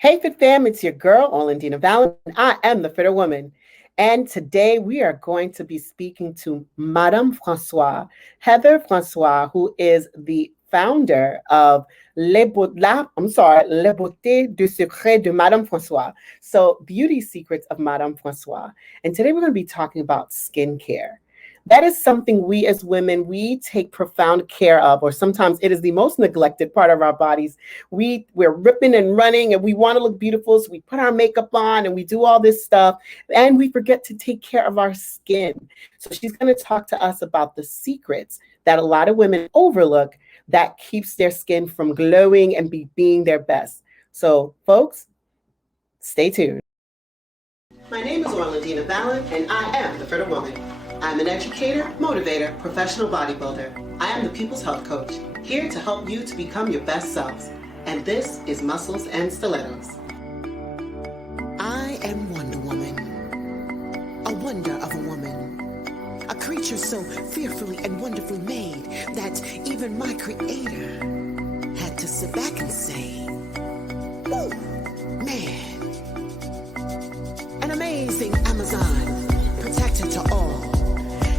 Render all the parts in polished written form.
Hey, Fit Fam, it's your girl, Olandina Valen, and I am the Fitter Woman. And today we are going to be speaking to Madame Francois, Heather Francois, who is the founder of Le Beauté du Secret de Madame Francois. So, Beauty Secrets of Madame Francois. And today we're going to be talking about skincare. That is something we as women, we take profound care of, or sometimes it is the most neglected part of our bodies. We're ripping and running and we want to look beautiful, so we put our makeup on and we do all this stuff and we forget to take care of our skin. So she's going to talk to us about the secrets that a lot of women overlook that keeps their skin from glowing and being their best. So folks, stay tuned. My name is Orlandina Valen, and I am the Fertile Woman. I'm an educator, motivator, professional bodybuilder. I am the People's Health Coach, here to help you to become your best selves. And this is Muscles and Stillettos. I am Wonder Woman, a wonder of a woman, a creature so fearfully and wonderfully made that even my creator had to sit back and say, "Ooh, man, an amazing Amazon, protected to all.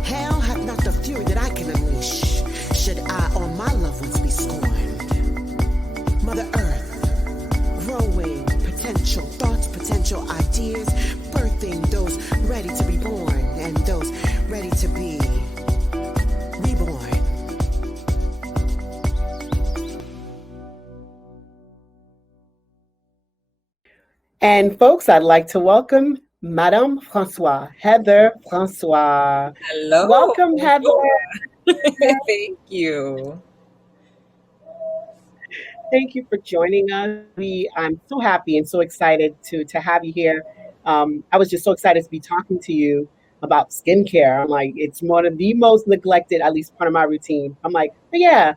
Hell hath not the fury that I can unleash, should I or my loved ones be scorned. Mother Earth, growing potential thoughts, potential ideas, birthing those ready to be born and those ready to be reborn." And folks, I'd like to welcome Madame Francois, Heather Francois. Hello. Welcome, Heather. Thank you. Thank you for joining us. I'm so happy and so excited to have you here. I was just so excited to be talking to you about skincare. I'm like, it's one of the most neglected, at least part of my routine. I'm like, but yeah,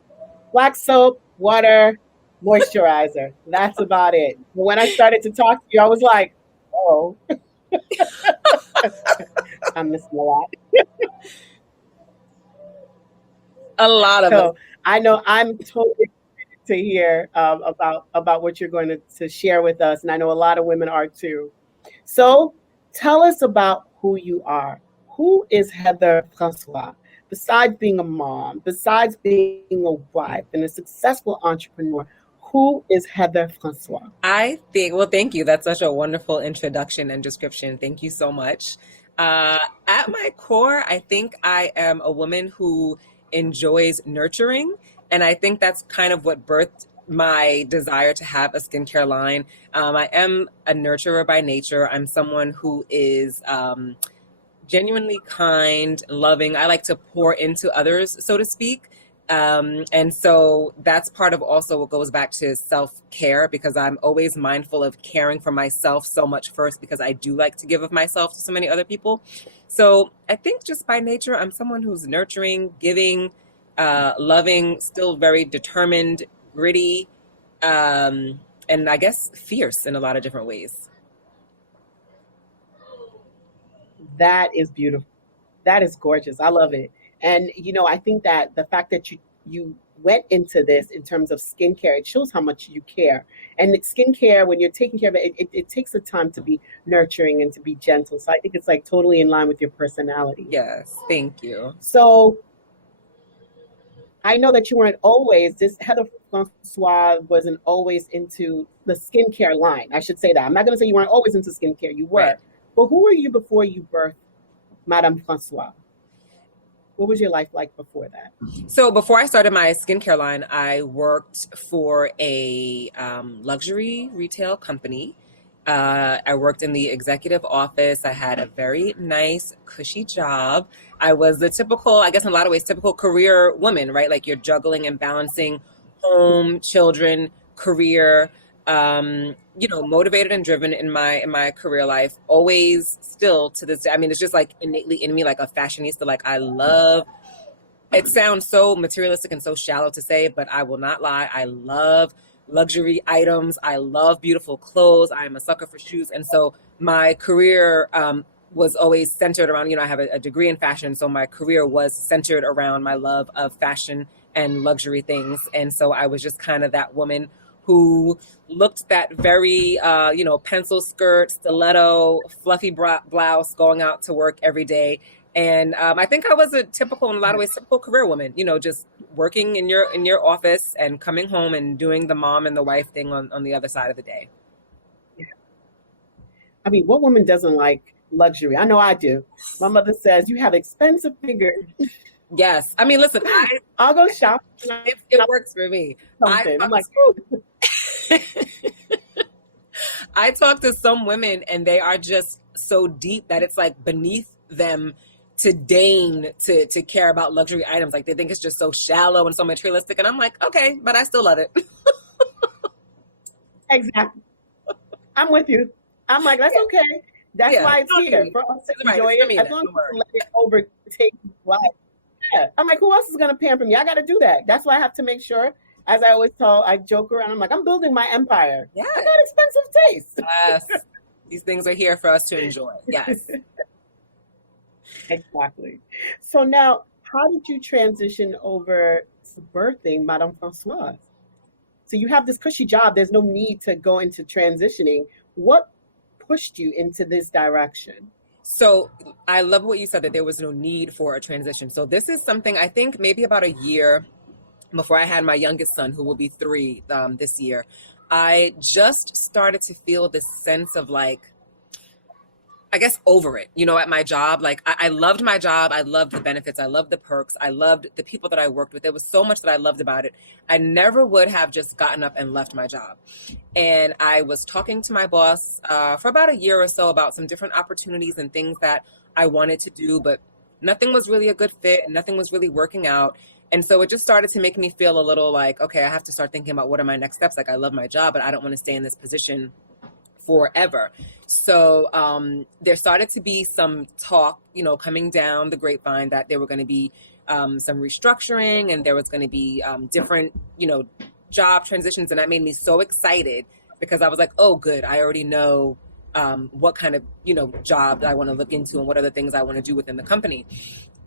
black soap, water, moisturizer. That's about it. But when I started to talk to you, I was like, oh, I'm missing a lot. A lot of us. So I know I'm totally excited to hear about what you're going to share with us, and I know a lot of women are too. So tell us about who you are. Who is Heather Francois? Besides being a mom, besides being a wife and a successful entrepreneur, who is Heather Francois? Well, thank you. That's such a wonderful introduction and description. Thank you so much. At my core, I think I am a woman who enjoys nurturing. And I think that's kind of what birthed my desire to have a skincare line. I am a nurturer by nature. I'm someone who is genuinely kind, loving. I like to pour into others, so to speak. And so that's part of also what goes back to self-care, because I'm always mindful of caring for myself so much first, because I do like to give of myself to so many other people. So I think just by nature, I'm someone who's nurturing, giving, loving, still very determined, gritty, and I guess fierce in a lot of different ways. That is beautiful. That is gorgeous. I love it. And I think that the fact that you went into this in terms of skincare, it shows how much you care. And skincare, when you're taking care of it, it takes the time to be nurturing and to be gentle. So I think it's like totally in line with your personality. Yes, thank you. So I know that you weren't always, this Heather Francois wasn't always into the skincare line. I should say that. I'm not going to say you weren't always into skincare. You were. Right. But who were you before you birthed Madame Francois? What was your life like before that? So before I started my skincare line, I worked for a luxury retail company. I worked in the executive office. I had a very nice, cushy job. I was the typical, I guess in a lot of ways, typical career woman, right? Like you're juggling and balancing home, children, career, motivated and driven in my career life. Always, still to this day. I mean, it's just like innately in me, like a fashionista. Like I love. It sounds so materialistic and so shallow to say, but I will not lie. I love luxury items. I love beautiful clothes. I am a sucker for shoes. And so my career was always centered around, I have a degree in fashion. So my career was centered around my love of fashion and luxury things. And so I was just kind of that woman who looked that very, pencil skirt, stiletto, fluffy blouse, going out to work every day. And I think I was in a lot of ways, typical career woman, just working in your office and coming home and doing the mom and the wife thing on the other side of the day. I mean, what woman doesn't like luxury? I know I do. My mother says you have expensive fingers. Yes. I mean, listen, I'll go shop. it works for me. I'm like, ooh. I talk to some women and they are just so deep that it's like beneath them to deign to care about luxury items. Like they think it's just so shallow and so materialistic. And I'm like, okay, but I still love it. Exactly. I'm with you. I'm like, that's okay. That's why it's here for us to enjoy it. As long as you let it overtake life. Yeah. I'm like, who else is gonna pamper me? I gotta do that. That's why I have to make sure, as I always tell, I joke around, I'm like, I'm building my empire. Yeah. I got expensive taste. Yes. These things are here for us to enjoy. Yes. Exactly. So now, how did you transition over to birthing Madame Francois? So you have this cushy job. There's no need to go into transitioning. What pushed you into this direction? So I love what you said, that there was no need for a transition. So this is something I think maybe about a year before I had my youngest son, who will be 3 this year, I just started to feel this sense of like, I guess, over it, at my job. Like I loved my job. I loved the benefits. I loved the perks. I loved the people that I worked with. There was so much that I loved about it. I never would have just gotten up and left my job. And I was talking to my boss for about a year or so about some different opportunities and things that I wanted to do, but nothing was really a good fit and nothing was really working out. And so it just started to make me feel a little like, okay, I have to start thinking about what are my next steps. Like I love my job, but I don't want to stay in this position forever. So there started to be some talk, coming down the grapevine that there were going to be some restructuring and there was going to be different, job transitions. And that made me so excited because I was like, oh, good. I already know what kind of, job I want to look into and what other things I want to do within the company.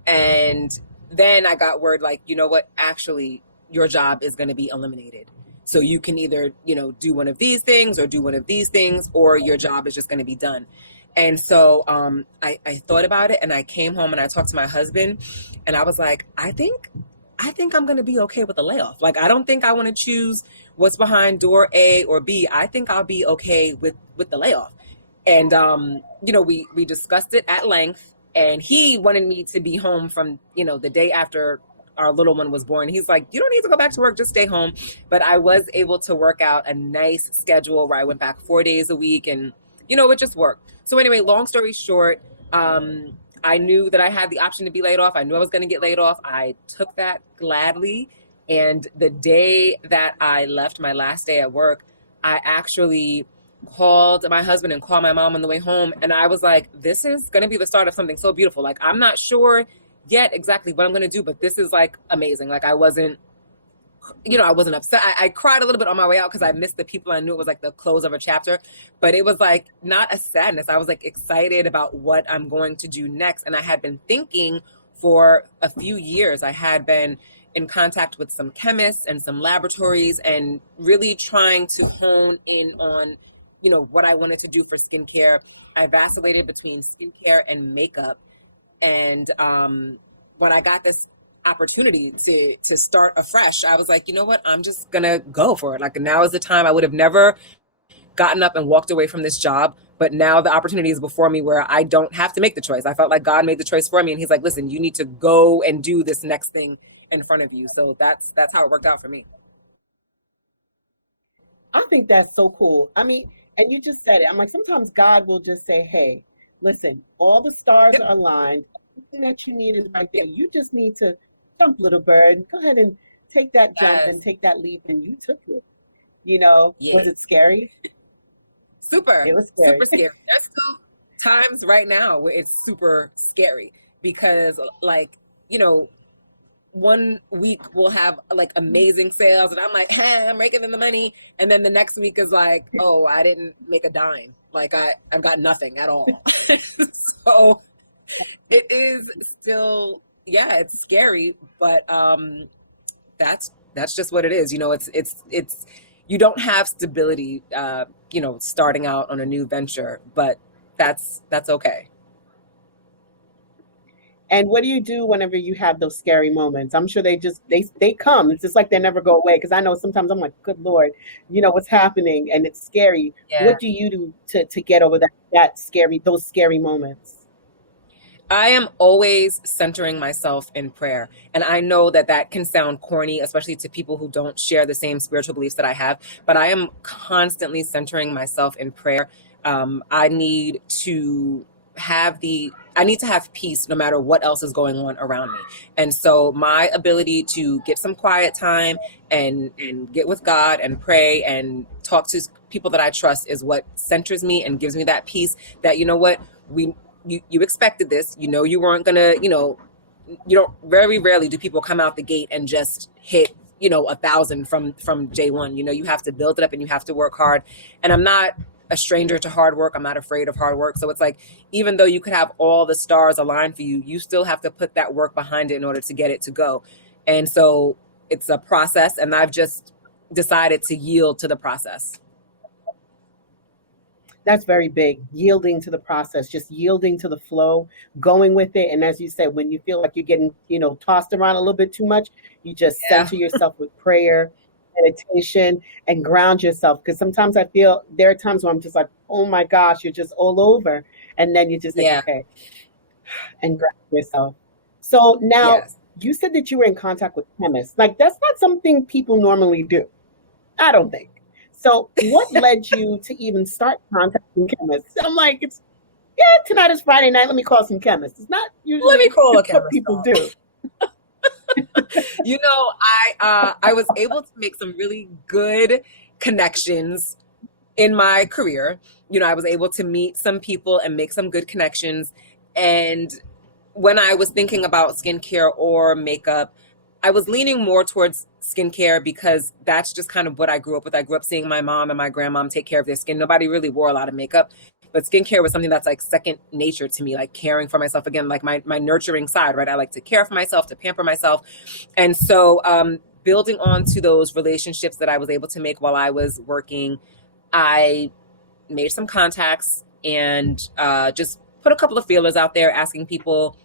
And then I got word like, you know what, actually, your job is going to be eliminated. So you can either, do one of these things or do one of these things, or your job is just going to be done. And so I thought about it and I came home and I talked to my husband and I was like, I think I'm going to be okay with the layoff. Like, I don't think I want to choose what's behind door A or B. I think I'll be okay with the layoff. And, we discussed it at length and he wanted me to be home from, the day after our little one was born. He's like, you don't need to go back to work, just stay home. But I was able to work out a nice schedule where I went back 4 days a week and, it just worked. So anyway, long story short, I knew that I had the option to be laid off. I knew I was going to get laid off. I took that gladly. And the day that I left, my last day at work, I actually called my husband and called my mom on the way home. And I was like, this is going to be the start of something so beautiful. Like, I'm not sure yet exactly what I'm going to do, but this is like amazing. Like I wasn't upset. I cried a little bit on my way out because I missed the people. I knew it was like the close of a chapter, but it was like not a sadness. I was like excited about what I'm going to do next. And I had been thinking for a few years, I had been in contact with some chemists and some laboratories and really trying to hone in on, what I wanted to do for skincare. I vacillated between skincare and makeup. And when I got this opportunity to start afresh, I was like, you know what, I'm just gonna go for it. Like now is the time. I would have never gotten up and walked away from this job, but now the opportunity is before me where I don't have to make the choice. I felt like God made the choice for me and he's like, listen, you need to go and do this next thing in front of you. So that's how it worked out for me. I think that's so cool. I mean, and you just said it. I'm like, sometimes God will just say, hey, listen, all the stars are aligned. Everything that you need is right there. You just need to jump, little bird. Go ahead and take that jump and take that leap. And you took it. Was it scary? Super. It was scary. Super scary. There's still times right now where it's super scary because, like, 1 week we'll have like amazing sales and I'm like, hey, I'm raking in the money. And then the next week is like, oh, I didn't make a dime. Like I've got nothing at all. So it is still, it's scary, but that's just what it is. It's you don't have stability, starting out on a new venture, but that's okay. And what do you do whenever you have those scary moments? I'm sure they come. It's just like they never go away. Because I know sometimes I'm like, good Lord, what's happening, and it's scary. Yeah. What do you do to get over those scary moments? I am always centering myself in prayer. And I know that that can sound corny, especially to people who don't share the same spiritual beliefs that I have, but I am constantly centering myself in prayer. I need to have peace no matter what else is going on around me. And so my ability to get some quiet time and get with God and pray and talk to people that I trust is what centers me and gives me that peace that, you know what, you expected this, you weren't gonna, very rarely do people come out the gate and just hit 1,000 from day one. You have to build it up and you have to work hard. And I'm not a stranger to hard work. I'm not afraid of hard work. So it's like, even though you could have all the stars aligned for you, you still have to put that work behind it in order to get it to go. And so it's a process, and I've just decided to yield to the process. That's very big. Yielding to the process, just yielding to the flow, going with it. And as you said, when you feel like you're getting, tossed around a little bit too much, you just center yourself with prayer, meditation, and ground yourself. Because sometimes I feel there are times where I'm just like, oh my gosh, you're just all over. And then you just think, okay, and ground yourself. So now you said that you were in contact with chemists. Like, that's not something people normally do. I don't think. So what led you to even start contacting chemists? I'm like, tonight is Friday night. Let me call some chemists. It's not usually Let me call a chemist, what people do. I was able to make some really good connections in my career. I was able to meet some people and make some good connections. And when I was thinking about skincare or makeup, I was leaning more towards skincare because that's just kind of what I grew up with. I grew up seeing my mom and my grandmom take care of their skin. Nobody really wore a lot of makeup, but skincare was something that's like second nature to me, like caring for myself. Again, like my nurturing side, right? I like to care for myself, to pamper myself. And so building on to those relationships that I was able to make while I was working, I made some contacts and just put a couple of feelers out there asking people.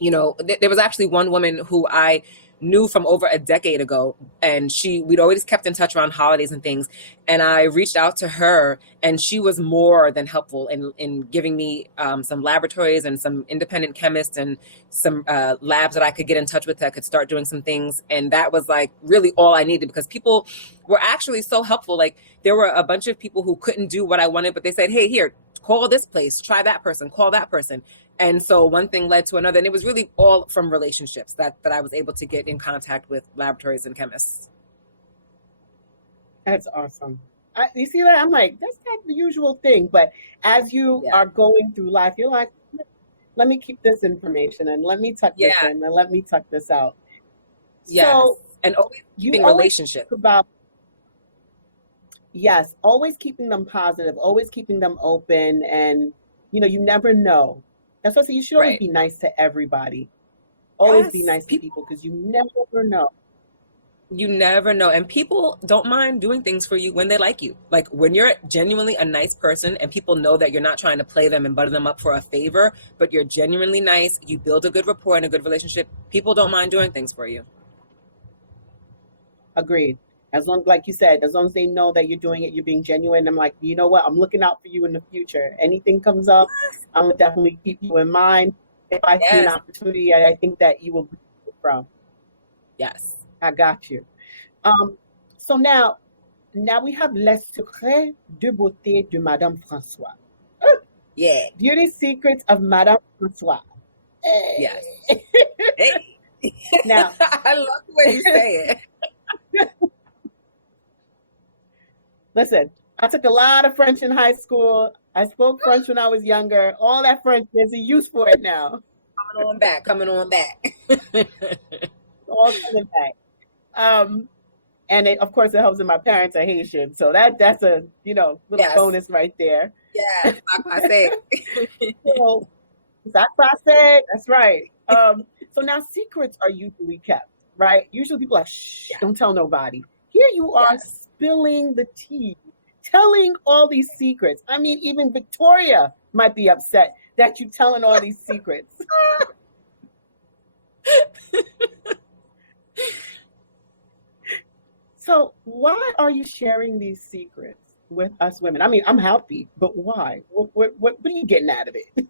There was actually one woman who I knew from over a decade ago, and we'd always kept in touch around holidays and things. And I reached out to her, and she was more than helpful in giving me some laboratories and some independent chemists and some labs that I could get in touch with that could start doing some things. And that was like really all I needed, because people were actually so helpful. Like, there were a bunch of people who couldn't do what I wanted, but they said, hey, here, call this place, try that person, call that person. And so one thing led to another. And it was really all from relationships that I was able to get in contact with laboratories and chemists. That's awesome. You see that? I'm like, that's not the usual thing. But as you are going through life, you're like, let me keep this information and let me tuck this in and let me tuck this out. Yes. So and always keeping relationships. Yes, always keeping them positive, always keeping them open. And, you never know. That's what I say. You should always be nice to everybody. Always be nice to people, because you never know. You never know. And people don't mind doing things for you when they like you. Like, when you're genuinely a nice person and people know that you're not trying to play them and butter them up for a favor, but you're genuinely nice, you build a good rapport and a good relationship, people don't mind doing things for you. Agreed. As long, like you said, as long as they know that you're doing it, you're being genuine. I'm like, you know what? I'm looking out for you in the future. Anything comes up, I'm gonna definitely keep you in mind. If I see an opportunity, I think that you will be from. Yes, I got you. So now we have Les Secrets de Beauté de Madame Francois. Yeah. Beauty Secrets of Madame Francois. Hey. Yes. Hey. Now, I love the way you say it. Listen, I took a lot of French in high school. I spoke French when I was younger. All that French, there's a use for it now. Coming on back. All coming back. And of course, it helps that my parents are Haitian. So that's a, little bonus right there. Yeah, I say. So, that's right. So now secrets are usually kept, right? Usually people are like, shh, don't tell nobody. Here you are spilling the tea, telling all these secrets. I mean, even Victoria might be upset that you're telling all these secrets. So why are you sharing these secrets with us women? I mean, I'm happy, but why? What are you getting out of it?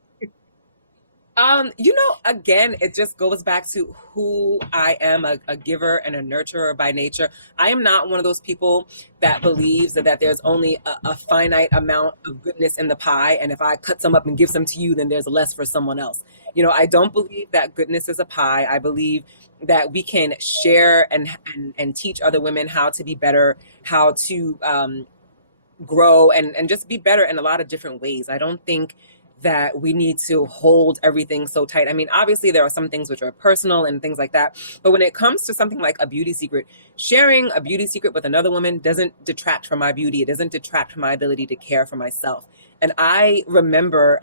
Again, it just goes back to who I am, a giver and a nurturer by nature. I am not one of those people that believes that there's only a finite amount of goodness in the pie. And if I cut some up and give some to you, then there's less for someone else. I don't believe that goodness is a pie. I believe that we can share and teach other women how to be better, how to grow and just be better in a lot of different ways. I don't think that we need to hold everything so tight. I mean, obviously there are some things which are personal and things like that. But when it comes to something like a beauty secret, sharing a beauty secret with another woman doesn't detract from my beauty. It doesn't detract from my ability to care for myself. And I remember,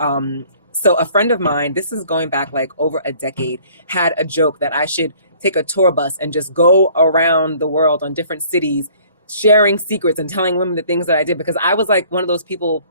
so a friend of mine, this is going back like over a decade, had a joke that I should take a tour bus and just go around the world on different cities, sharing secrets and telling women the things that I did, because I was like one of those people.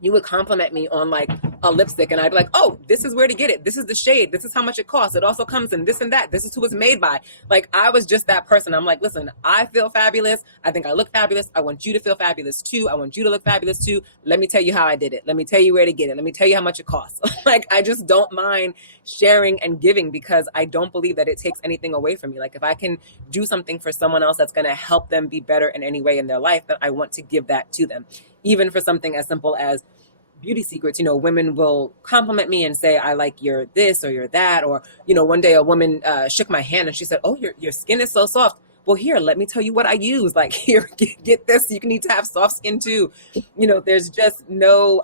You would compliment me on like a lipstick and I'd be like, oh, this is where to get it. This is the shade. This is how much it costs. It also comes in this and that. This is who it's made by. Like, I was just that person. I'm like, listen, I feel fabulous. I think I look fabulous. I want you to feel fabulous too. I want you to look fabulous too. Let me tell you how I did it. Let me tell you where to get it. Let me tell you how much it costs. Like, I just don't mind sharing and giving because I don't believe that it takes anything away from me. Like, if I can do something for someone else that's going to help them be better in any way in their life, then I want to give that to them. Even for something as simple as beauty secrets, women will compliment me and say, I like your this or your that. Or, one day a woman shook my hand and she said, oh, your skin is so soft. Well, here, let me tell you what I use. Like, here, get this. You need to have soft skin too. There's just no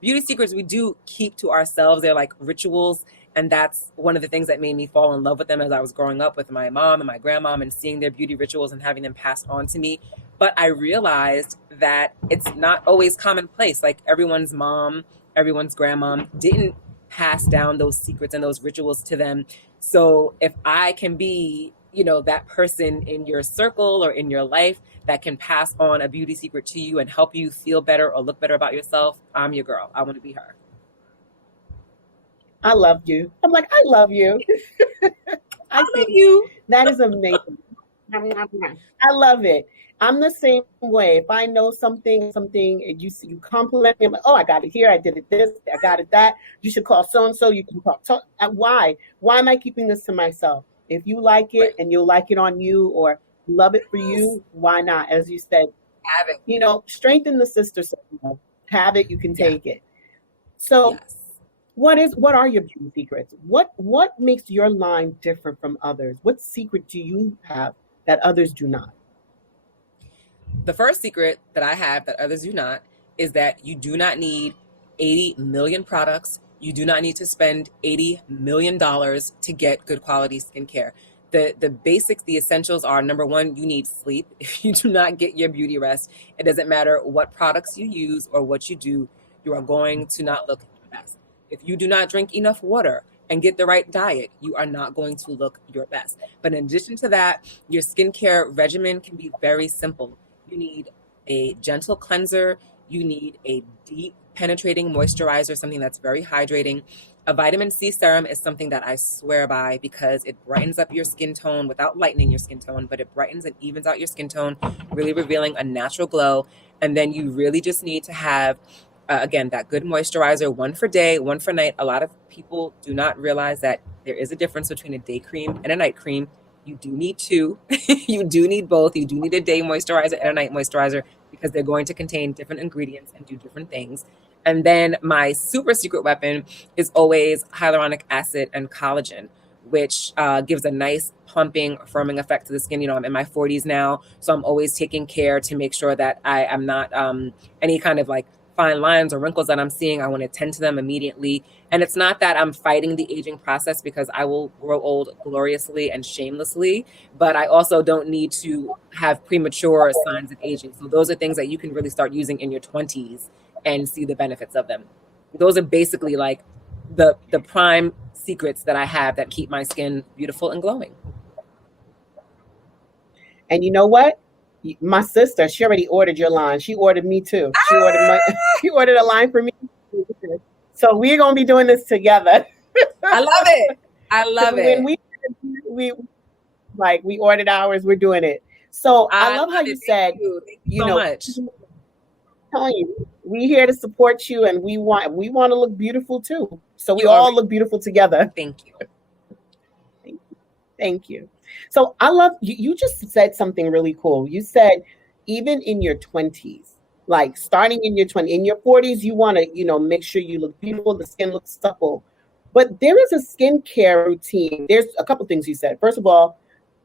beauty secrets we do keep to ourselves. They're like rituals. And that's one of the things that made me fall in love with them as I was growing up with my mom and my grandmom and seeing their beauty rituals and having them passed on to me. But I realized that it's not always commonplace. Like, everyone's mom, everyone's grandmom didn't pass down those secrets and those rituals to them. So if I can be, that person in your circle or in your life that can pass on a beauty secret to you and help you feel better or look better about yourself, I'm your girl. I want to be her. I love you. I'm like, I love you. I love you. That is amazing. I love it. I'm the same way. If I know something, you compliment me, I'm like, oh, I got it here. I did it this. I got it that. You should call so-and-so. You can call. Why? Why am I keeping this to myself? If you like it and you'll like it on you or love it for you, why not? As you said, have it. Strengthen the sister. Have it. You can take it. So what are your beauty secrets? What makes your line different from others? What secret do you have that others do not? The first secret that I have that others do not is that you do not need 80 million products. You do not need to spend $80 million to get good quality skincare. The basics, the essentials are, number one, you need sleep. If you do not get your beauty rest, it doesn't matter what products you use or what you do, you are going to not look your best. If you do not drink enough water and get the right diet, you are not going to look your best. But in addition to that, your skincare regimen can be very simple. You need a gentle cleanser. You need a deep penetrating moisturizer, something that's very hydrating. A vitamin C serum is something that I swear by because it brightens up your skin tone without lightening your skin tone, but it brightens and evens out your skin tone, really revealing a natural glow. And then you really just need to have, again, that good moisturizer, one for day, one for night. A lot of people do not realize that there is a difference between a day cream and a night cream. You do need two. You do need both. You do need a day moisturizer and a night moisturizer because they're going to contain different ingredients and do different things. And then my super secret weapon is always hyaluronic acid and collagen, which gives a nice plumping, firming effect to the skin. I'm in my 40s now, so I'm always taking care to make sure that I am not any kind of like fine lines or wrinkles that I'm seeing. I want to tend to them immediately. And it's not that I'm fighting the aging process because I will grow old gloriously and shamelessly, but I also don't need to have premature signs of aging. So those are things that you can really start using in your 20s and see the benefits of them. Those are basically like the prime secrets that I have that keep my skin beautiful and glowing. And you know what? My sister, she already ordered your line. She ordered me too. She ordered my she ordered a line for me. So we're gonna be doing this together. I love it. I Because love when it. we like we ordered ours, we're doing it. So I I love love how you it. Thank said, you. Thank you you so know, much. telling you, we here to support you, and we want to look beautiful too. So we You all already. look beautiful together. Thank you. Thank you. So I love you. You just said something really cool. You said even in your 20s, like starting in your 20s, in your 40s, you want to, make sure you look beautiful, the skin looks supple. But there is a skincare routine. There's a couple things you said. First of all,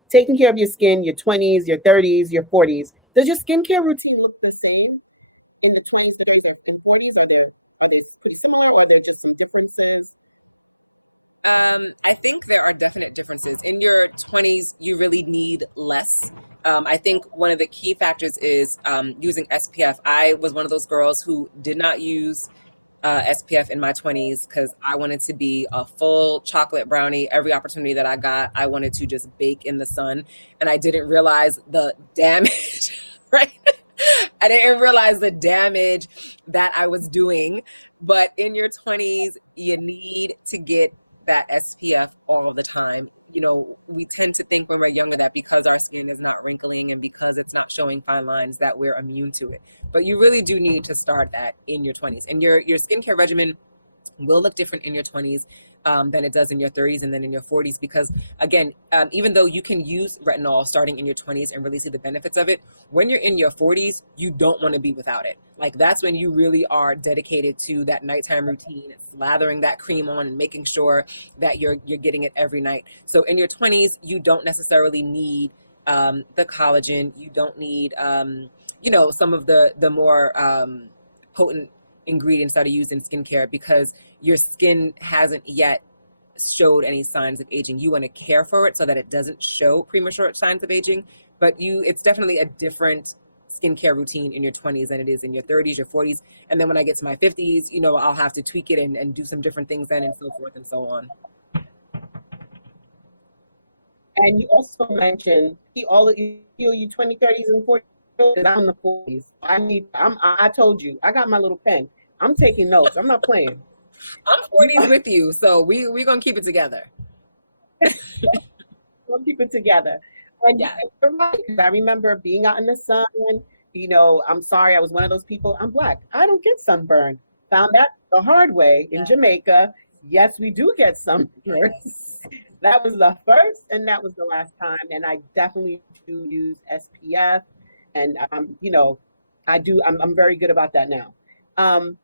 taking care of your skin, your 20s, your 30s, your 40s. Does your skincare routine look the same in the 20s and the 40s? Are they similar, or are there just some differences? I think that are definitely differences. In your 20s, you really need less. I think one of the key factors is using SPF. I was one of those girls who did not use SPF in my 20s because I wanted to be a full chocolate brownie every opportunity that I got. I wanted to just bake in the sun. And I didn't realize the damage. I didn't realize the damage that I was doing. But in your 20s, you need to get that SPF all the time. We tend to think when we're younger that because our skin is not wrinkling and because it's not showing fine lines that we're immune to it. But you really do need to start that in your 20s. And your skincare regimen will look different in your 20s than it does in your 30s and then in your 40s because, again, even though you can use retinol starting in your 20s and really see the benefits of it, when you're in your 40s, you don't want to be without it. Like, that's when you really are dedicated to that nighttime routine, slathering that cream on and making sure that you're getting it every night. So in your 20s, you don't necessarily need the collagen. You don't need, some of the more potent ingredients that are used in skincare because your skin hasn't yet showed any signs of aging. You want to care for it so that it doesn't show premature signs of aging, but it's definitely a different skincare routine in your 20s than it is in your 30s, your 40s. And then when I get to my 50s, I'll have to tweak it and do some different things then and so forth and so on. And you also mentioned all of you 20, 30s, and 40s. And I'm in the 40s. I told you, I got my little pen. I'm taking notes. I'm not playing. I'm 40s with you, so we're gonna keep it together. We'll keep it together. And Yeah. you're right, 'cause I remember being out in the sun. I'm sorry, I was one of those people. I'm Black. I don't get sunburned. Found that the hard way in Jamaica. Yes, we do get sunburned. Yes. That was the first and that was the last time. And I definitely do use SPF. And I'm very good about that now. Um,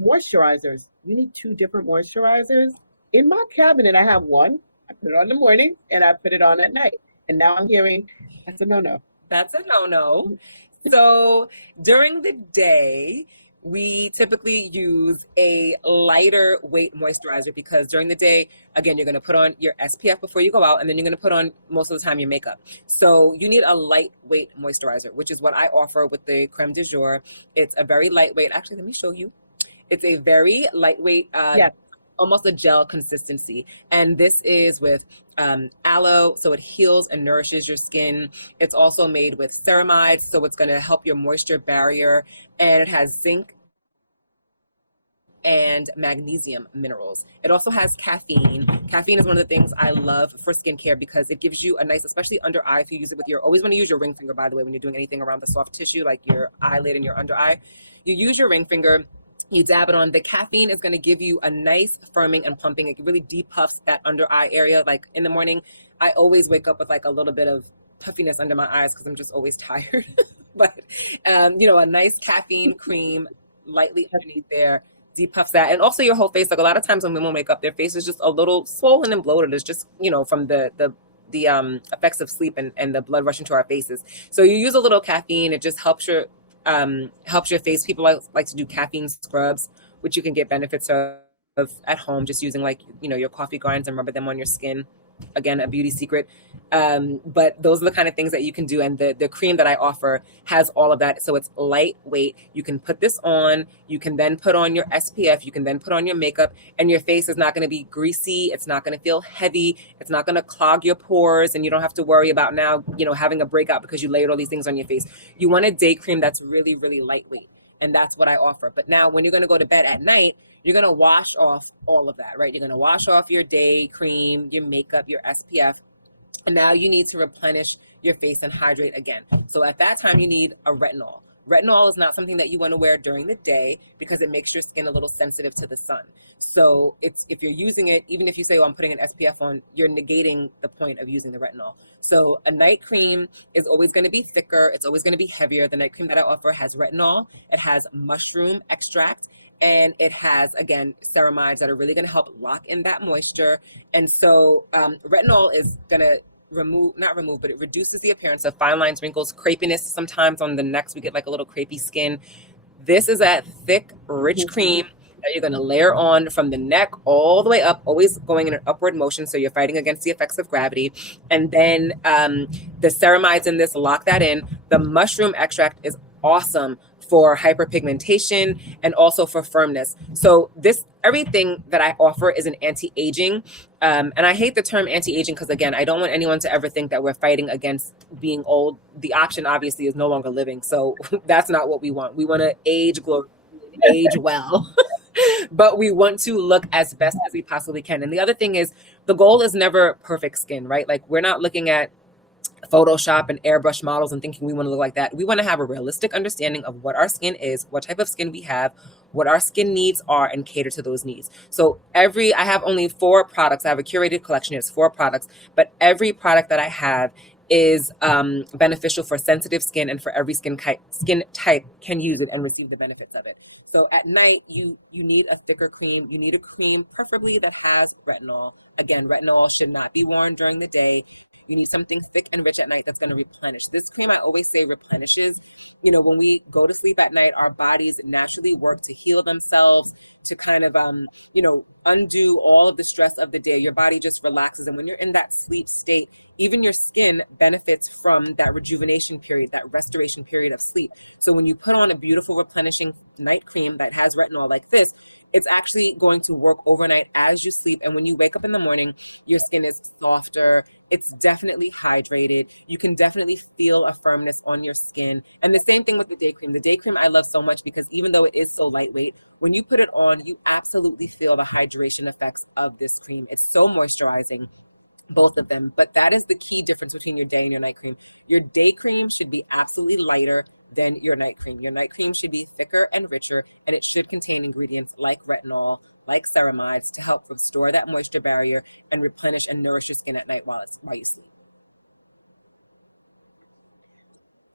Moisturizers. You need two different moisturizers. In my cabinet, I have one. I put it on in the morning and I put it on at night. And now I'm hearing that's a no-no. That's a no-no. So during the day, we typically use a lighter weight moisturizer because during the day, again, you're going to put on your SPF before you go out, and then you're going to put on most of the time your makeup. So you need a lightweight moisturizer, which is what I offer with the Creme du Jour. It's a very lightweight. Actually, let me show you. It's a very lightweight, Yes. almost a gel consistency. And this is with aloe, so it heals and nourishes your skin. It's also made with ceramides, so it's going to help your moisture barrier. And it has zinc and magnesium minerals. It also has caffeine. Caffeine is one of the things I love for skincare because it gives you a nice, especially under eye, if you use it with always want to use your ring finger, by the way, when you're doing anything around the soft tissue, like your eyelid and your under eye. You use your ring finger, you dab it on. The caffeine is going to give you a nice firming and pumping. It really depuffs that under eye area. Like in the morning, I always wake up with like a little bit of puffiness under my eyes because I'm just always tired. But, a nice caffeine cream lightly underneath there depuffs that. And also your whole face. Like a lot of times when women wake up, their face is just a little swollen and bloated. It's just, from the effects of sleep and the blood rushing to our faces. So you use a little caffeine. It just helps your face. People like to do caffeine scrubs, which you can get benefits of at home, just using your coffee grinds and rub them on your skin. again, a beauty secret. But those are the kind of things that you can do. And the cream that I offer has all of that. So it's lightweight. You can put this on. You can then put on your SPF. You can then put on your makeup, and your face is not going to be greasy. It's not going to feel heavy. It's not going to clog your pores. And you don't have to worry about now, having a breakout because you layered all these things on your face. You want a day cream that's really, really lightweight. And that's what I offer. But now when you're going to go to bed at night, you're going to wash off all of that, right? You're going to wash off your day cream, your makeup, your SPF. And now you need to replenish your face and hydrate again. So at that time, you need a retinol. Retinol is not something that you want to wear during the day because it makes your skin a little sensitive to the sun. So if you're using it, even if you say, I'm putting an SPF on, you're negating the point of using the retinol. So a night cream is always going to be thicker. It's always going to be heavier. The night cream that I offer has retinol. It has mushroom extract. And it has, again, ceramides that are really going to help lock in that moisture. And so retinol is going to but it reduces the appearance of fine lines, wrinkles, crepiness. Sometimes on the necks, we get like a little crepey skin. This is that thick, rich cream that you're going to layer on from the neck all the way up, always going in an upward motion. So you're fighting against the effects of gravity. And then the ceramides in this lock that in. The mushroom extract is awesome for hyperpigmentation and also for firmness. So everything that I offer is an anti-aging. And I hate the term anti-aging because, again, I don't want anyone to ever think that we're fighting against being old. The option, obviously, is no longer living. So that's not what we want. We want to age well, but we want to look as best as we possibly can. And the other thing is the goal is never perfect skin, right? Like we're not looking at Photoshop and airbrush models and thinking we want to look like that. We want to have a realistic understanding of what our skin is, what type of skin we have, what our skin needs are, and cater to those needs. So I have only 4 products. I have a curated collection. It's 4 products, but every product that I have is beneficial for sensitive skin, and for every skin type can use it and receive the benefits of it. So at night, you need a thicker cream. You need a cream preferably that has retinol. Again, retinol should not be worn during the day. You need something thick and rich at night that's going to replenish. This cream, I always say, replenishes. When we go to sleep at night, our bodies naturally work to heal themselves, to kind of, undo all of the stress of the day. Your body just relaxes. And when you're in that sleep state, even your skin benefits from that rejuvenation period, that restoration period of sleep. So when you put on a beautiful replenishing night cream that has retinol like this, it's actually going to work overnight as you sleep. And when you wake up in the morning, your skin is softer. It's definitely hydrated. You can definitely feel a firmness on your skin. And the same thing with the day cream. The day cream I love so much because even though it is so lightweight, when you put it on, you absolutely feel the hydration effects of this cream. It's so moisturizing, both of them. But that is the key difference between your day and your night cream. Your day cream should be absolutely lighter than your night cream. Your night cream should be thicker and richer, and it should contain ingredients like retinol, like ceramides, to help restore that moisture barrier and replenish and nourish your skin at night while you sleep.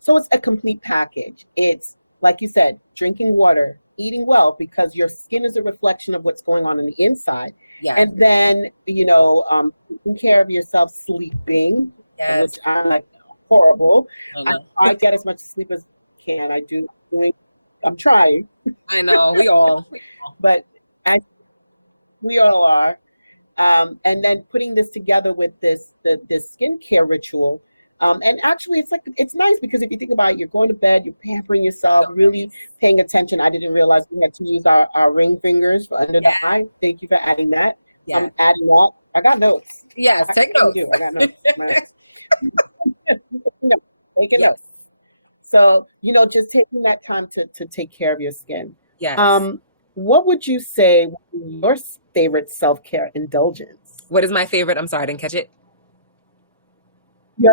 So it's a complete package. It's, like you said, drinking water, eating well, because your skin is a reflection of what's going on the inside. Yeah. And then, taking care of yourself, sleeping, Yes. which I'm like horrible. I I get as much sleep as I can. I'm trying. I know, we all. But we all are. And then putting this together with the skincare ritual. And actually, it's nice because if you think about it, you're going to bed, you're pampering yourself, really paying attention. I didn't realize we had to use our ring fingers for under the eye. Thank you for adding that. Yeah. I'm adding that. I got notes. Yes, take notes. I got notes. Take it notes. So, just taking that time to take care of your skin. Yes. What would you say your favorite self-care indulgence? What is my favorite? I'm sorry, I didn't catch it.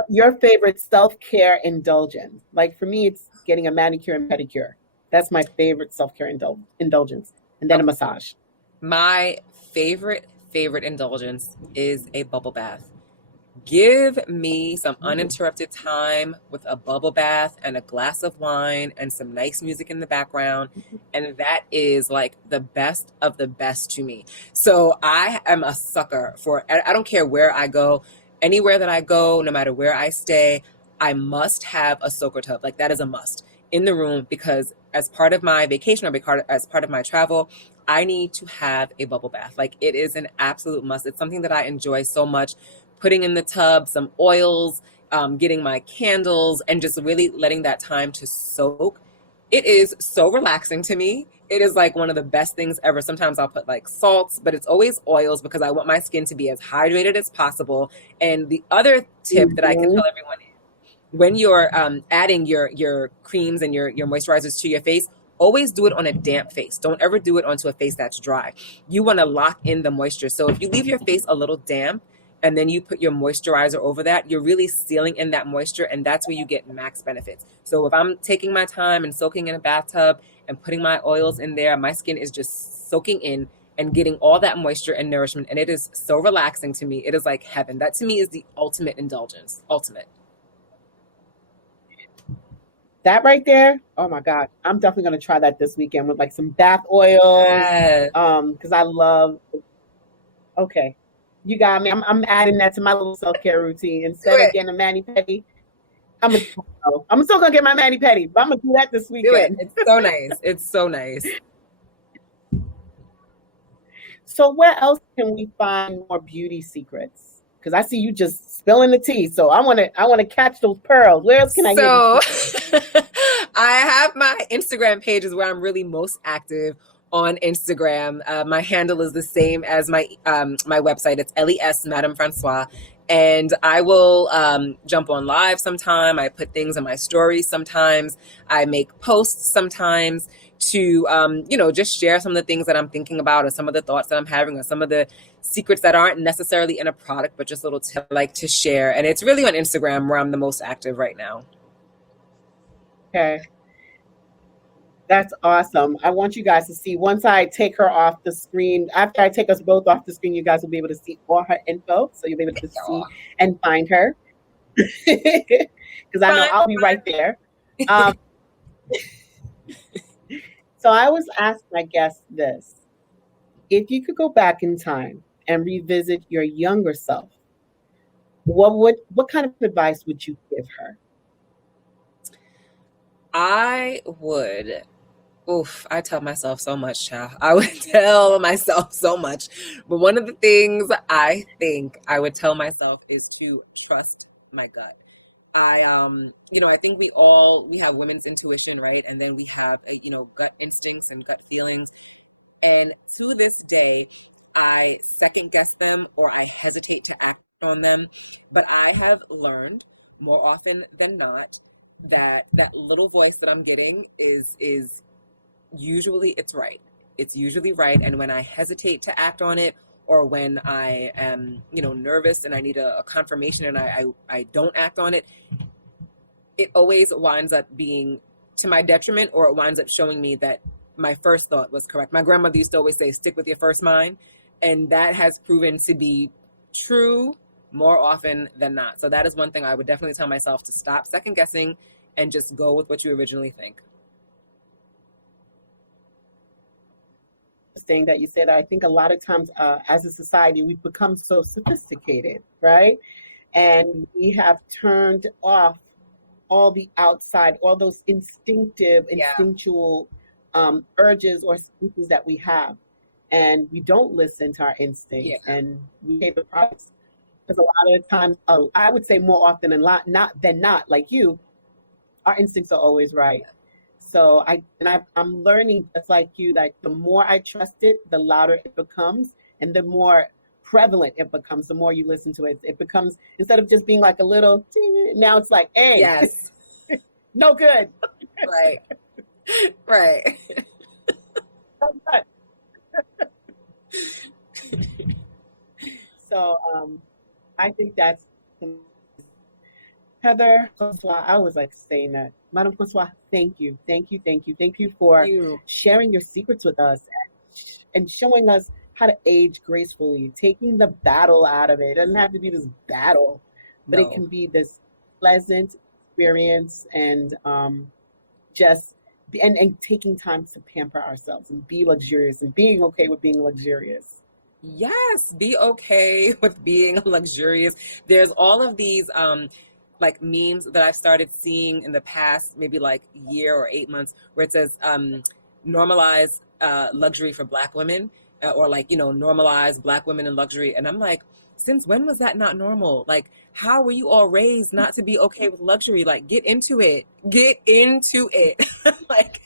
Your favorite self-care indulgence. Like for me, it's getting a manicure and pedicure. That's my favorite self-care indulgence. And then a massage. My favorite indulgence is a bubble bath. Give me some uninterrupted time with a bubble bath and a glass of wine and some nice music in the background. And that is like the best of the best to me. So I am a sucker for, I don't care where I go, anywhere that I go, no matter where I stay, I must have a soaker tub. Like that is a must in the room, because as part of my vacation or as part of my travel, I need to have a bubble bath. Like it is an absolute must. It's something that I enjoy so much. putting in the tub some oils, getting my candles, and just really letting that time to soak. It is so relaxing to me. It is like one of the best things ever. Sometimes I'll put like salts, but it's always oils because I want my skin to be as hydrated as possible. And the other tip that I can tell everyone is when you're adding your creams and your moisturizers to your face, always do it on a damp face. Don't ever do it onto a face that's dry. You want to lock in the moisture. So if you leave your face a little damp and then you put your moisturizer over that, you're really sealing in that moisture, and that's where you get max benefits. So if I'm taking my time and soaking in a bathtub and putting my oils in there, my skin is just soaking in and getting all that moisture and nourishment, and it is so relaxing to me. It is like heaven. That to me is the ultimate indulgence. Ultimate. That right there, oh my God, I'm definitely gonna try that this weekend with like some bath oils. Yes. Because I love. Okay, you got me. I'm adding that to my little self-care routine instead of getting a mani-pedi. I'm still gonna get my mani-pedi, but I'm gonna do that this Do it. weekend. It's so nice. It's so nice. So where else can we find more beauty secrets? Because I see you just spilling the tea, so I want to catch those pearls. Where else can I get? So I have my Instagram pages where I'm really most active on Instagram. My handle is the same as my website. It's LES Madame Francois. And I will jump on live sometime. I put things in my stories sometimes. I make posts sometimes to, just share some of the things that I'm thinking about, or some of the thoughts that I'm having, or some of the secrets that aren't necessarily in a product, but just little tips I like to share. And it's really on Instagram where I'm the most active right now. Okay. That's awesome. I want you guys to see, once I take her off the screen, after I take us both off the screen, you guys will be able to see all her info. So you'll be able to see and find her. Because I know I'll be right there. So I was asked my guest this: if you could go back in time and revisit your younger self, what kind of advice would you give her? I would. I tell myself so much, child. I would tell myself so much. But one of the things I think I would tell myself is to trust my gut. I think we have women's intuition, right? And then we have, gut instincts and gut feelings. And to this day, I second guess them, or I hesitate to act on them. But I have learned more often than not that little voice that I'm getting is usually it's right. It's usually right. And when I hesitate to act on it, or when I am, nervous and I need a confirmation and I don't act on it, it always winds up being to my detriment, or it winds up showing me that my first thought was correct. My grandmother used to always say, stick with your first mind. And that has proven to be true more often than not. So that is one thing I would definitely tell myself, to stop second guessing and just go with what you originally think. Thing that you said, I think a lot of times as a society, we've become so sophisticated, right? And we have turned off all the outside, all those instinctual urges or senses that we have. And we don't listen to our instincts, and we pay the price. Because a lot of the times, I would say more often than not, like you, our instincts are always right. So I'm learning, just like you, that the more I trust it, the louder it becomes, and the more prevalent it becomes. The more you listen to it, it becomes, instead of just being like a little, now it's like, hey, yes, no good. Right. So I think that's Heather. I was like saying that, Madame Francois, thank you for sharing your secrets with us and showing us how to age gracefully, taking the battle out of it. It doesn't have to be this battle, but it can be this pleasant experience, and and taking time to pamper ourselves and be luxurious, and being okay with being luxurious. Yes, be okay with being luxurious. There's all of these like memes that I've started seeing in the past, maybe like year or 8 months, where it says normalize luxury for Black women, or like, normalize Black women in luxury. And I'm like, since when was that not normal? Like, how were you all raised not to be okay with luxury? Like, get into it. Get into it. Like,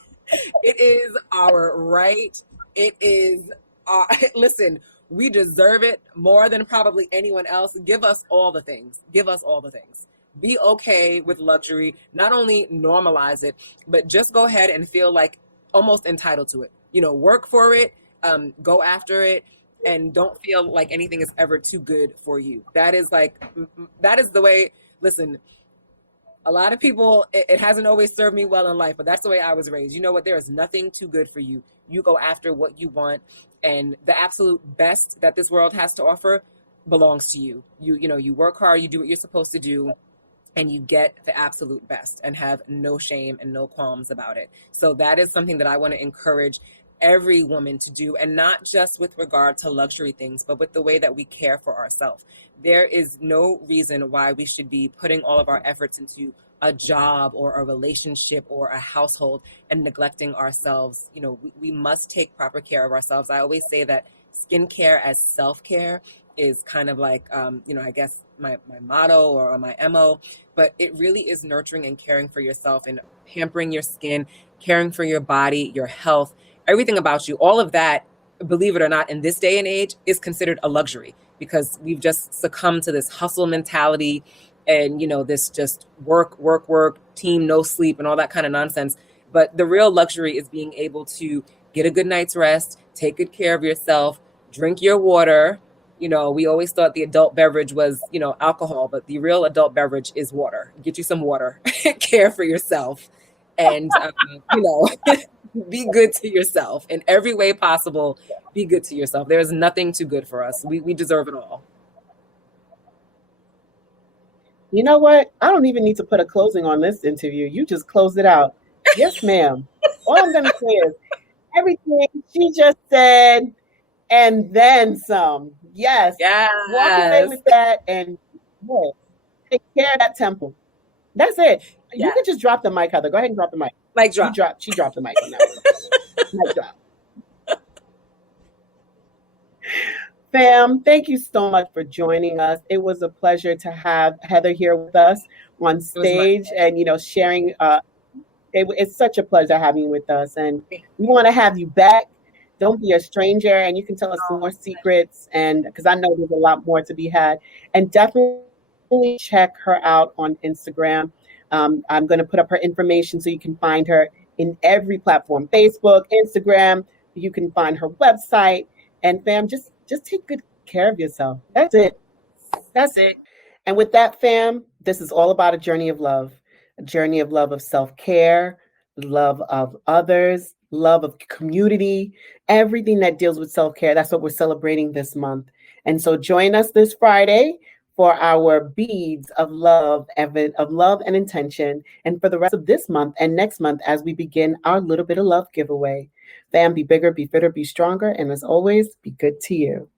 it is our right. It is our, listen, we deserve it more than probably anyone else. Give us all the things. Give us all the things. Be okay with luxury. Not only normalize it, but just go ahead and feel like almost entitled to it. You know, work for it, go after it, and don't feel like anything is ever too good for you. That is the way, listen, a lot of people, it hasn't always served me well in life, but that's the way I was raised. You know what? There is nothing too good for you. You go after what you want, and the absolute best that this world has to offer belongs to you. You work hard, you do what you're supposed to do, and you get the absolute best and have no shame and no qualms about it. So that is something that I want to encourage every woman to do, and not just with regard to luxury things, but with the way that we care for ourselves. There is no reason why we should be putting all of our efforts into a job or a relationship or a household and neglecting ourselves. You know, we must take proper care of ourselves. I always say that skincare as self-care is kind of like, I guess my motto or my MO, but it really is nurturing and caring for yourself and pampering your skin, caring for your body, your health, everything about you. All of that, believe it or not, in this day and age is considered a luxury, because we've just succumbed to this hustle mentality and, this just work, team, no sleep, and all that kind of nonsense. But the real luxury is being able to get a good night's rest, take good care of yourself, drink your water. We always thought the adult beverage was, alcohol, but the real adult beverage is water. Get you some water, care for yourself, and, be good to yourself in every way possible. Be good to yourself. There's nothing too good for us. We deserve it all. You know what? I don't even need to put a closing on this interview. You just closed it out. Yes, ma'am. All I'm going to say is everything she just said and then some. Yes. Walk away with that and take care of that temple. That's it. You can just drop the mic, Heather. Go ahead and drop the mic. Mic drop. She dropped the mic on that one. Mic drop. Fam, thank you so much for joining us. It was a pleasure to have Heather here with us on stage and, sharing. It's such a pleasure having you with us. And we want to have you back. Don't be a stranger. And you can tell us some more secrets. And because I know there's a lot more to be had. And definitely check her out on Instagram. I'm going to put up her information so you can find her in every platform, Facebook, Instagram. You can find her website. And fam, just take good care of yourself. That's it. And with that, fam, this is all about a journey of love of self-care, love of others, love of community, everything that deals with self-care. That's what we're celebrating this month. And so join us this Friday for our beads of love and intention, and for the rest of this month and next month as we begin our Little Bit of Love giveaway. Fam, be bigger, be fitter, be stronger, and as always, be good to you.